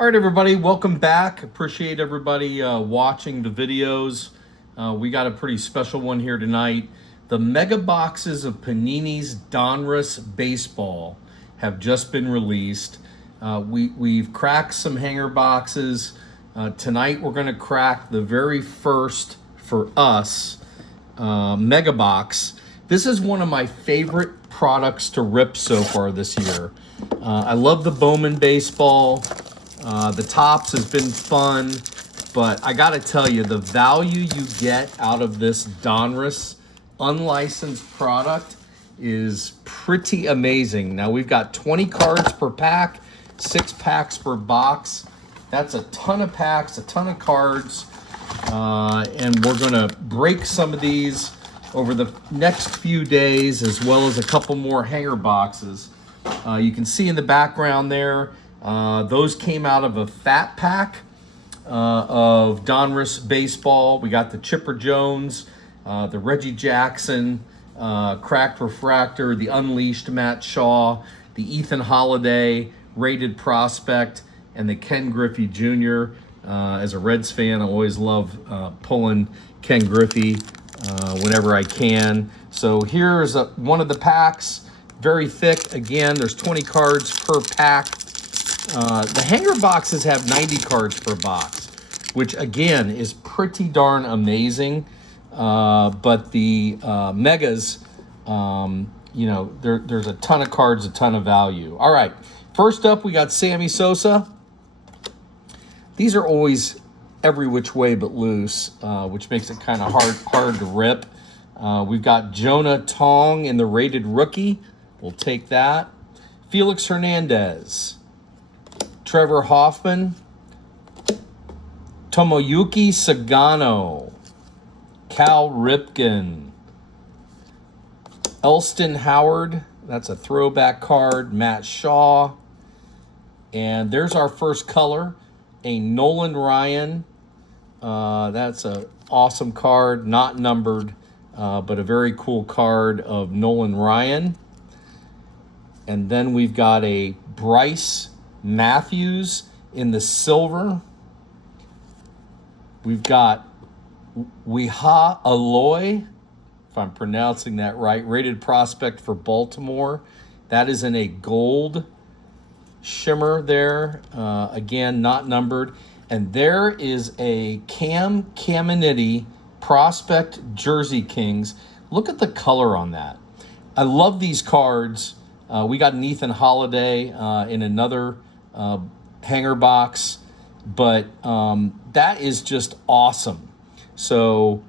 All right, everybody, welcome back. Appreciate everybody watching the videos. We got a pretty special one here tonight. The mega boxes of Panini's Donruss Baseball have just been released. We've cracked some hanger boxes. Tonight, we're going to crack the very first, for us, mega box. This is one of my favorite products to rip so far this year. I love the Bowman baseball. The Topps has been fun, but I got to tell you, the value you get out of this Donruss unlicensed product is pretty amazing. Now, we've got 20 cards per pack, 6 packs per box. That's a ton of packs, a ton of cards, and we're going to break some of these over the next few days, as well as a couple more hanger boxes. You can see in the background there, those came out of a fat pack of Donruss baseball. We got the Chipper Jones, the Reggie Jackson, cracked refractor, the Unleashed Matt Shaw, the Ethan Holiday rated prospect, and the Ken Griffey Jr. As a Reds fan, I always love pulling Ken Griffey whenever I can. So here's one of the packs, very thick. Again, there's 20 cards per pack. The hanger boxes have 90 cards per box, which again is pretty darn amazing. But the megas, there's a ton of cards, a ton of value. All right, first up, we got Sammy Sosa. These are always every which way but loose, which makes it kind of hard to rip. We've got Jonah Tong in the rated rookie. We'll take that. Felix Hernandez. Trevor Hoffman, Tomoyuki Sagano, Cal Ripken, Elston Howard, that's a throwback card, Matt Shaw, and there's our first color, a Nolan Ryan. That's an awesome card, not numbered, but a very cool card of Nolan Ryan. And then we've got a Bryce Matthews in the silver. We've got Weha Aloy, if I'm pronouncing that right, rated prospect for Baltimore. That is in a gold shimmer there. Again, not numbered. And there is a Cam Caminiti prospect Jersey Kings. Look at the color on that. I love these cards. We got an Ethan Holiday in another hanger box, but that is just awesome. So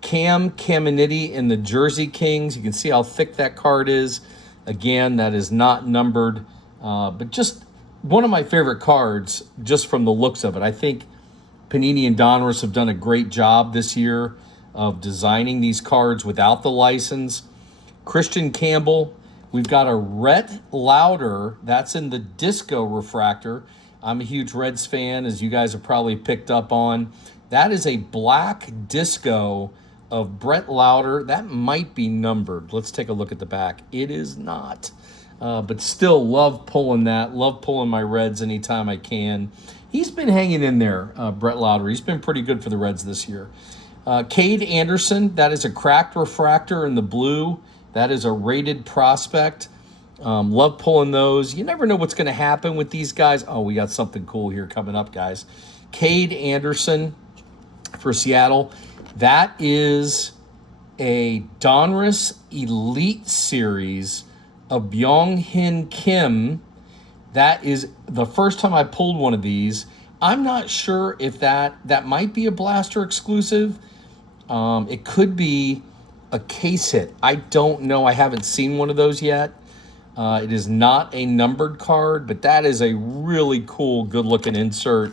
Cam Caminiti in the Jersey Kings. You can see how thick that card is. Again, that is not numbered, but just one of my favorite cards just from the looks of it. I think Panini and Donruss have done a great job this year of designing these cards without the license. Christian Campbell. We've got a Rhett Lauder, that's in the disco refractor. I'm a huge Reds fan, as you guys have probably picked up on. That is a black disco of Brett Lauder. That might be numbered. Let's take a look at the back. It is not, but still love pulling that. Love pulling my Reds anytime I can. He's been hanging in there, Brett Lauder. He's been pretty good for the Reds this year. Cade Anderson, that is a cracked refractor in the blue. That is a rated prospect. Love pulling those. You never know what's going to happen with these guys. Oh, we got something cool here coming up, guys. Cade Anderson for Seattle. That is a Donruss Elite Series of Byung-Hin Kim. That is the first time I pulled one of these. I'm not sure if that might be a Blaster exclusive. It could be a case hit. I don't know. I haven't seen one of those yet. It is not a numbered card, but that is a really cool, good-looking insert.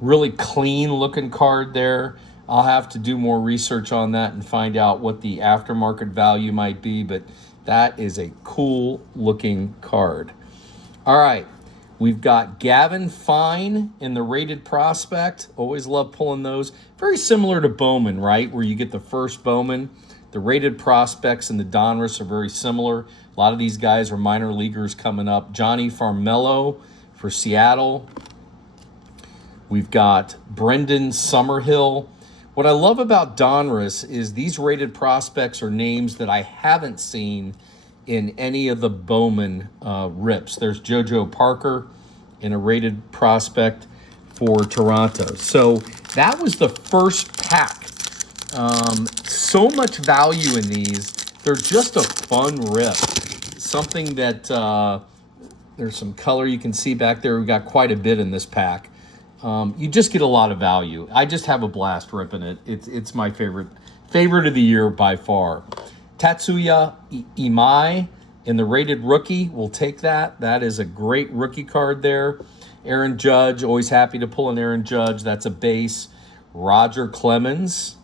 Really clean-looking card there. I'll have to do more research on that and find out what the aftermarket value might be, but that is a cool-looking card. All right. We've got Gavin Fine in the rated prospect. Always love pulling those. Very similar to Bowman, right? Where you get the first Bowman. The rated prospects and the Donruss are very similar. A lot of these guys are minor leaguers coming up. Johnny Farmello for for Seattle. We've got Brendan Summerhill. What I love about Donruss is these rated prospects are names that I haven't seen in any of the Bowman rips. There's JoJo Parker in a rated prospect for Toronto. So that was the first pack. So much value in these. They're just a fun rip. Something that there's some color you can see back there. We've got quite a bit in this pack. You just get a lot of value. I just have a blast ripping it. It's my favorite of the year by far. Tatsuya Imai in the rated rookie. We'll take that. That is a great rookie card there. Aaron Judge, always happy to pull an Aaron Judge. That's a base. Roger Clemens.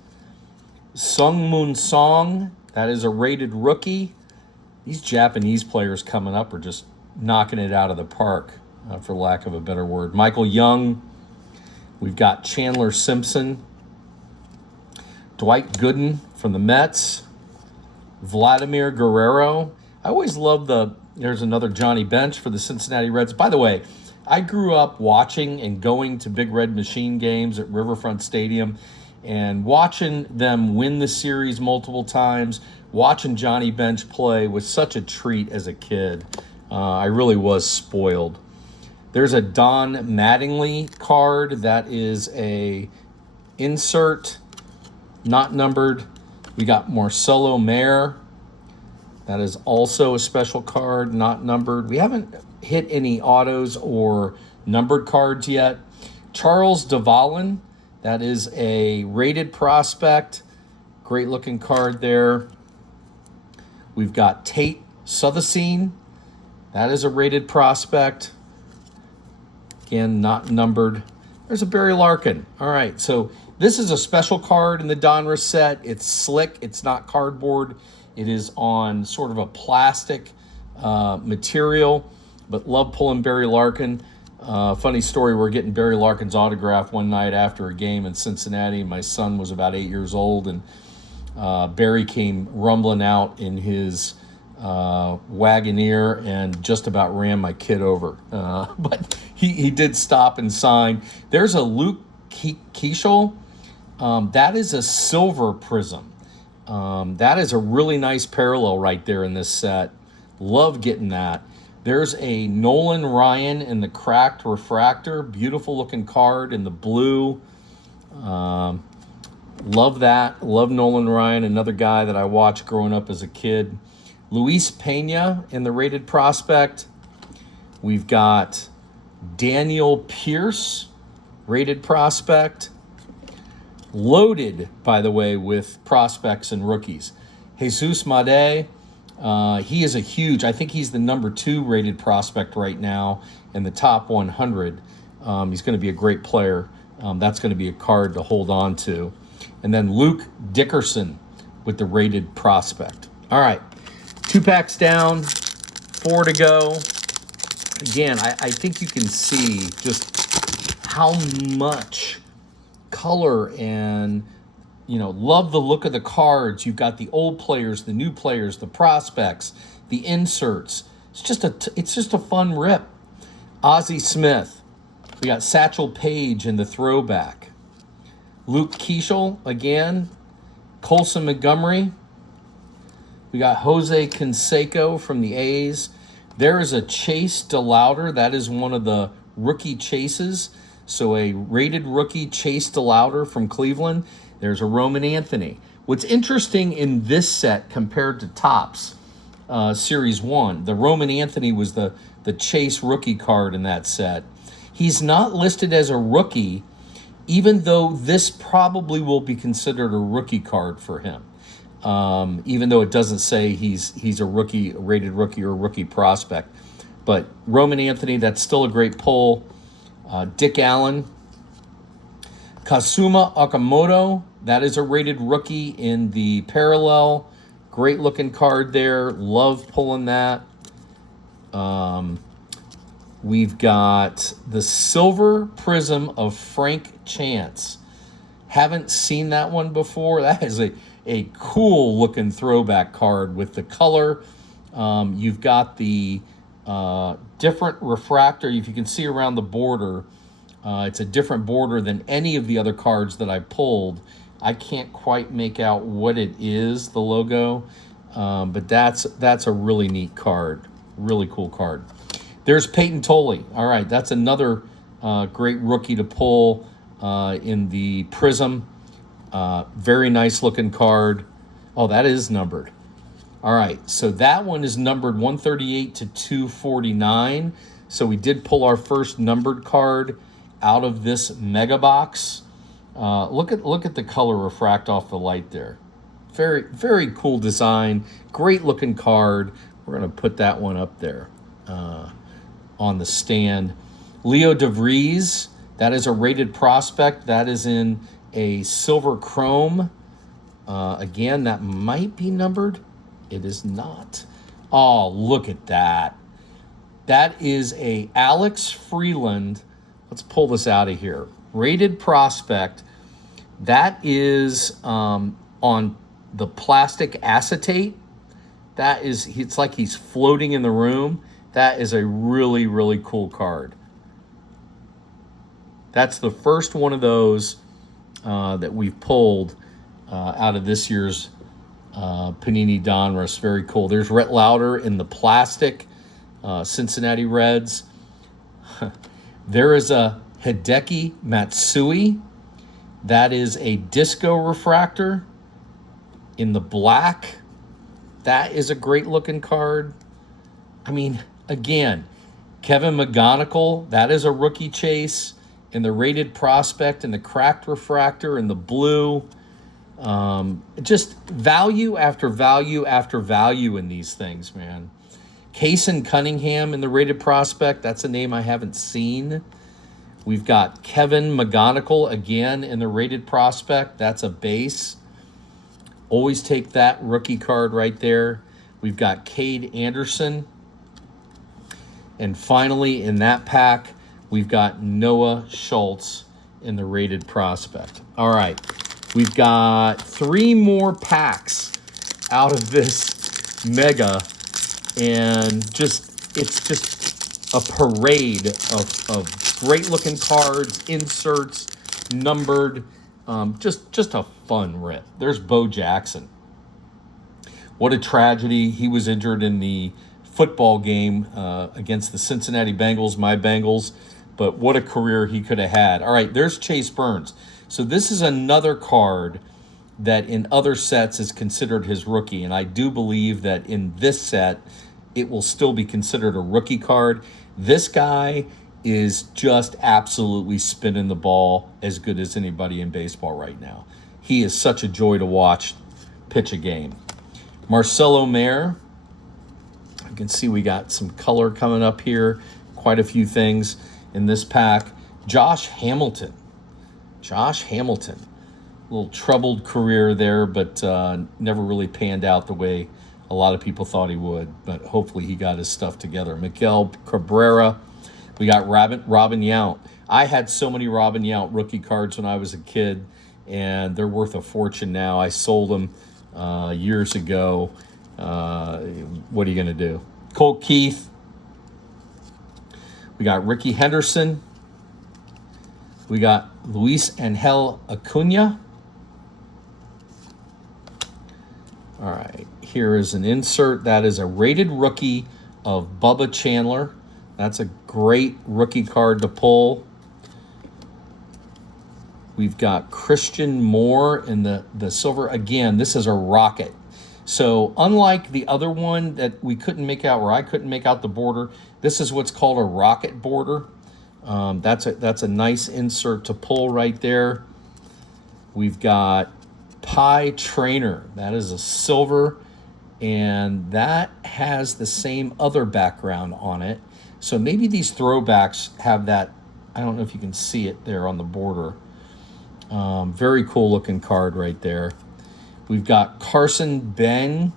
Sung Moon Song. That is a rated rookie. These Japanese players coming up are just knocking it out of the park, for lack of a better word. Michael Young. We've got Chandler Simpson. Dwight Gooden from the Mets. Vladimir Guerrero. I always love there's another Johnny Bench for the Cincinnati Reds. By the way, I grew up watching and going to Big Red Machine games at Riverfront Stadium and watching them win the series multiple times. Watching Johnny Bench play was such a treat as a kid. I really was spoiled. There's a Don Mattingly card. That is a insert, not numbered. We got Marcelo Mayer. That is also a special card, not numbered. We haven't hit any autos or numbered cards yet. Charles Duvallin. That is a rated prospect. Great looking card there. We've got Tate Suthaseen. That is a rated prospect. Again, not numbered. There's a Barry Larkin. All right, so this is a special card in the Donruss set. It's slick. It's not cardboard. It is on sort of a plastic material, but love pulling Barry Larkin. Funny story, we're getting Barry Larkin's autograph one night after a game in Cincinnati. My son was about 8 years old, and Barry came rumbling out in his Wagoneer and just about ran my kid over. But he did stop and sign. There's a Luke Keeschel. That is a silver prism. That is a really nice parallel right there in this set. Love getting that. There's a Nolan Ryan in the cracked refractor. Beautiful looking card in the blue. Love that. Love Nolan Ryan, another guy that I watched growing up as a kid. Luis Pena in the rated prospect. We've got Daniel Pierce, rated prospect. Loaded, by the way, with prospects and rookies. Jesus Made, he is a huge, I think he's the number 2 rated prospect right now in the top 100. He's going to be a great player. That's going to be a card to hold on to. And then Luke Dickerson with the rated prospect. All right, 2 packs down, 4 to go. Again, I think you can see just how much color and, love the look of the cards. You've got the old players, the new players, the prospects, the inserts. It's just a fun rip. Ozzie Smith. We got Satchel Paige in the throwback. Luke Keeschel again. Colson Montgomery. We got Jose Canseco from the A's. There is a Chase DeLauter. That is one of the rookie chases. So a rated rookie Chase DeLauter from Cleveland. There's a Roman Anthony. What's interesting in this set compared to Topps Series 1, the Roman Anthony was the Chase rookie card in that set. He's not listed as a rookie, even though this probably will be considered a rookie card for him. Even though it doesn't say he's a rookie, a rated rookie, or a rookie prospect. But Roman Anthony, that's still a great pull. Dick Allen. Kazuma Okamoto, that is a rated rookie in the parallel. Great looking card there. Love pulling that. We've got the Silver Prism of Frank Chance. Haven't seen that one before. That is a cool looking throwback card with the color. You've got the Different refractor. If you can see around the border, it's a different border than any of the other cards that I pulled. I can't quite make out what it is, the logo, but that's a really neat card. Really cool card. There's Peyton Tolley. All right, that's another great rookie to pull in the Prism. Very nice looking card. Oh, that is numbered. All right, so that one is numbered 138 to 249. So we did pull our first numbered card out of this mega box. Look at the color refract off the light there. Very, very cool design. Great looking card. We're going to put that one up there on the stand. Leo DeVries, that is a rated prospect. That is in a silver chrome. Again, that might be numbered. It is not. Oh, look at that. That is a Alex Freeland. Let's pull this out of here. Rated prospect. That is on the plastic acetate. That is, it's like he's floating in the room. That is a really, really cool card. That's the first one of those that we've pulled out of this year's Panini Donruss. Very cool. There's Rhett Lauder in the plastic Cincinnati Reds. There is a Hideki Matsui. That is a disco refractor in the black. That is a great looking card. I mean, again, Kevin McGonigal, that is a rookie chase in the rated prospect and the cracked refractor in the blue. Just value after value after value in these things, man. Kaysen Cunningham in the rated prospect. That's a name I haven't seen. We've got Kevin McGonigal again in the rated prospect. That's a base. Always take that rookie card right there. We've got Cade Anderson. And finally, in that pack, we've got Noah Schultz in the rated prospect. All right. We've got 3 more packs out of this mega. And it's just a parade of great looking cards, inserts, numbered, just a fun rip. There's Bo Jackson. What a tragedy. He was injured in the football game against the Cincinnati Bengals, my Bengals, but what a career he could have had. All right, there's Chase Burns. So this is another card that in other sets is considered his rookie, and I do believe that in this set, it will still be considered a rookie card. This guy is just absolutely spinning the ball as good as anybody in baseball right now. He is such a joy to watch pitch a game. Marcelo Mayer. You can see we got some color coming up here. Quite a few things in this pack. Josh Hamilton. Josh Hamilton. A little troubled career there, but never really panned out the way a lot of people thought he would. But hopefully he got his stuff together. Miguel Cabrera. We got Robin Yount. I had so many Robin Yount rookie cards when I was a kid, and they're worth a fortune now. I sold them years ago. What are you going to do? Colt Keith. We got Ricky Henderson. We got Luis Angel Acuna. All right, here is an insert. That is a rated rookie of Bubba Chandler. That's a great rookie card to pull. We've got Christian Moore in the silver. Again, this is a rocket. So unlike the other one that we couldn't make out, where I couldn't make out the border, this is what's called a rocket border. That's a nice insert to pull right there. We've got Pie Trainer. That is a silver, and that has the same other background on it. So maybe these throwbacks have that. I don't know if you can see it there on the border. Very cool looking card right there. We've got Carson Beng.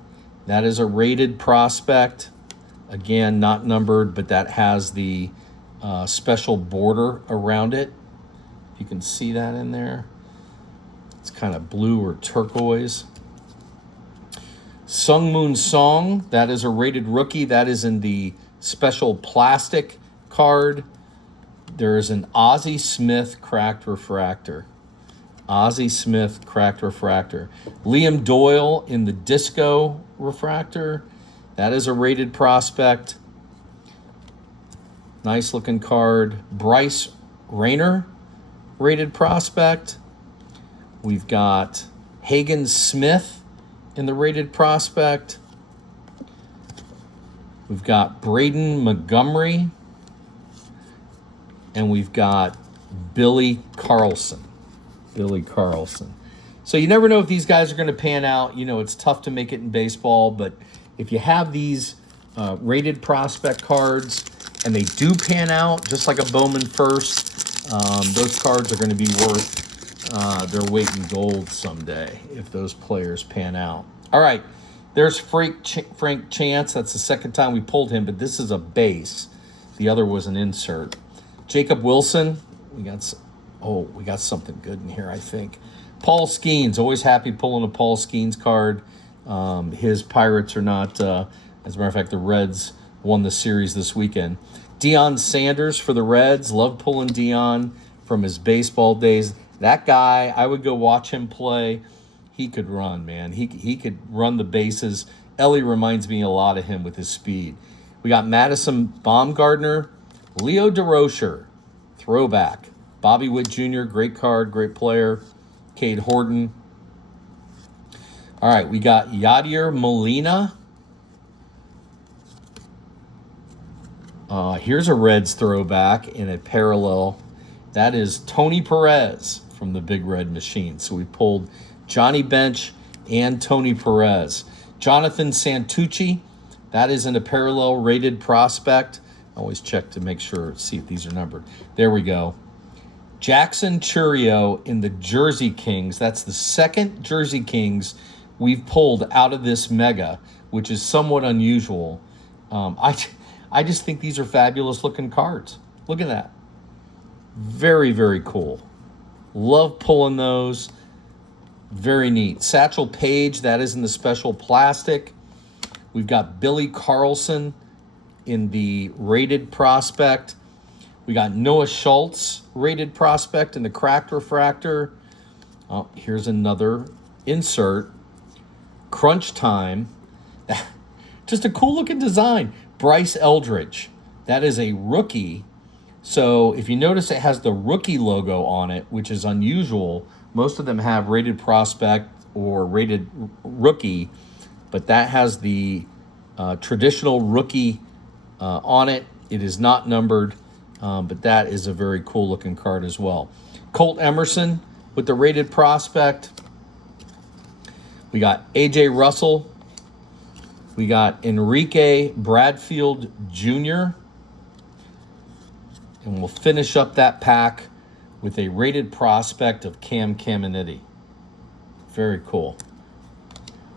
That is a rated prospect. Again, not numbered, but that has the special border around it. If you can see that in there. It's kind of blue or turquoise. Sung Moon Song. That is a rated rookie. That is in the special plastic card. There's an Ozzie Smith cracked refractor. Ozzie Smith cracked refractor. Liam Doyle in the disco refractor. That is a rated prospect. Nice looking card. Bryce Rayner, rated prospect. We've got Hagen Smith in the rated prospect. We've got Braden Montgomery. And we've got Billy Carlson. Billy Carlson. So you never know if these guys are going to pan out. You know, it's tough to make it in baseball, but if you have these rated prospect cards and they do pan out, just like a Bowman first, those cards are going to be worth their weight in gold someday if those players pan out. All right, there's Frank Chance. That's the second time we pulled him, but this is a base. The other was an insert. Jacob Wilson. We got something good in here, I think. Paul Skeens. Always happy pulling a Paul Skeens card. His Pirates are not, as a matter of fact, the Reds won the series this weekend. Deion Sanders for the Reds. Love pulling Deion from his baseball days. That guy, I would go watch him play. He could run, man. He could run the bases. Ellie reminds me a lot of him with his speed. We got Madison Baumgartner. Leo DeRocher, throwback. Bobby Witt Jr., great card, great player. Cade Horton. All right, we got Yadier Molina. Here's a Reds throwback in a parallel. That is Tony Perez from the Big Red Machine. So we pulled Johnny Bench and Tony Perez. Jonathan Santucci, that is in a parallel rated prospect. Always check to make sure, see if these are numbered. There we go. Jackson Churio in the Jersey Kings. That's the second Jersey Kings we've pulled out of this mega, which is somewhat unusual. I just think these are fabulous looking cards. Look at that. Very, very cool. Love pulling those. Very neat. Satchel Paige, that is in the special plastic. We've got Billy Carlson in the rated prospect. We got Noah Schultz, rated prospect in the cracked refractor. Oh, here's another insert. Crunch Time. Just a cool looking design. Bryce Eldridge. That is a rookie. So if you notice, it has the rookie logo on it, which is unusual. Most of them have rated prospect or rated rookie, but that has the traditional rookie on it. It is not numbered, but that is a very cool looking card as well. Colt Emerson with the rated prospect. We got A.J. Russell. We got Enrique Bradfield Jr. And we'll finish up that pack with a rated prospect of Cam Caminiti. Very cool.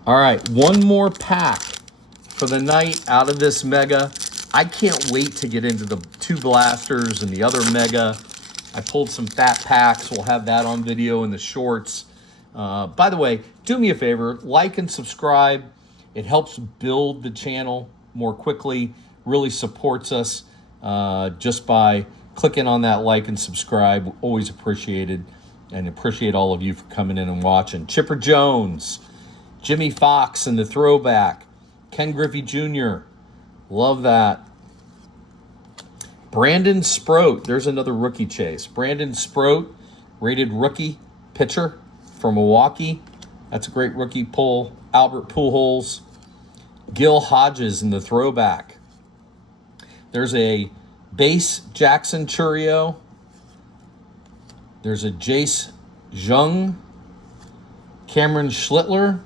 All right, one more pack for the night out of this mega. I can't wait to get into the two blasters and the other mega. I pulled some fat packs. We'll have that on video in the shorts. By the way, do me a favor, like and subscribe. It helps build the channel more quickly, really supports us just by clicking on that like and subscribe. Always appreciated, and appreciate all of you for coming in and watching. Chipper Jones, Jimmy Fox in the throwback, Ken Griffey Jr., love that. Brandon Sproat, there's another rookie chase. Brandon Sproat, rated rookie pitcher from Milwaukee. That's a great rookie pull. Albert Pujols, Gil Hodges in the throwback. There's a base Jackson Churio. There's a Jace Jung, Cameron Schlittler.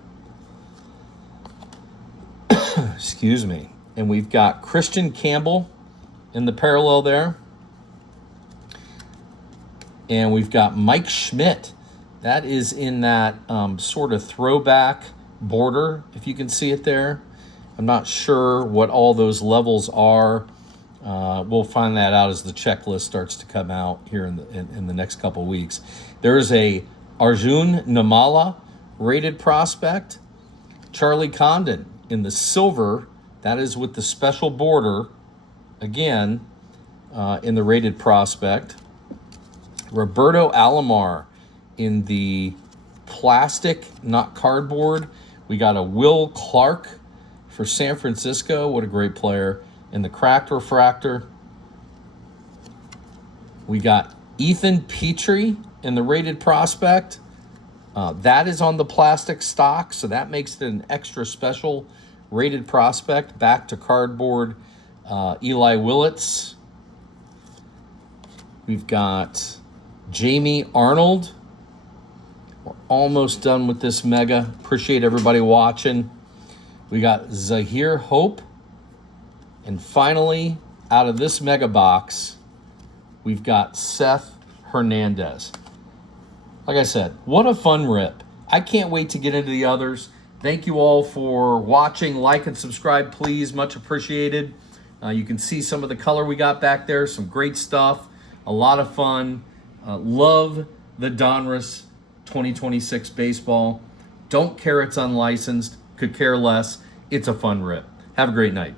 Excuse me. And we've got Christian Campbell in the parallel there. And we've got Mike Schmidt. That is in that sort of throwback border, if you can see it there. I'm not sure what all those levels are. We'll find that out as the checklist starts to come out here in the next couple weeks. There's a Arjun Namala rated prospect. Charlie Condon in the silver. That is with the special border. again, in the rated prospect. Roberto Alomar in the plastic, not cardboard. We got a Will Clark for San Francisco. What a great player. In the cracked refractor. We got Ethan Petrie in the rated prospect. That is on the plastic stock, so that makes it an extra special rated prospect. Back to cardboard, Eli Willits. We've got Jamie Arnold. We're almost done with this mega. Appreciate everybody watching. We got Zahir Hope. And finally, out of this mega box, we've got Seth Hernandez. Like I said, what a fun rip. I can't wait to get into the others. Thank you all for watching. Like and subscribe, please. Much appreciated. You can see some of the color we got back there. Some great stuff. A lot of fun. Love the Donruss 2026 baseball. Don't care it's unlicensed. Could care less. It's a fun rip. Have a great night.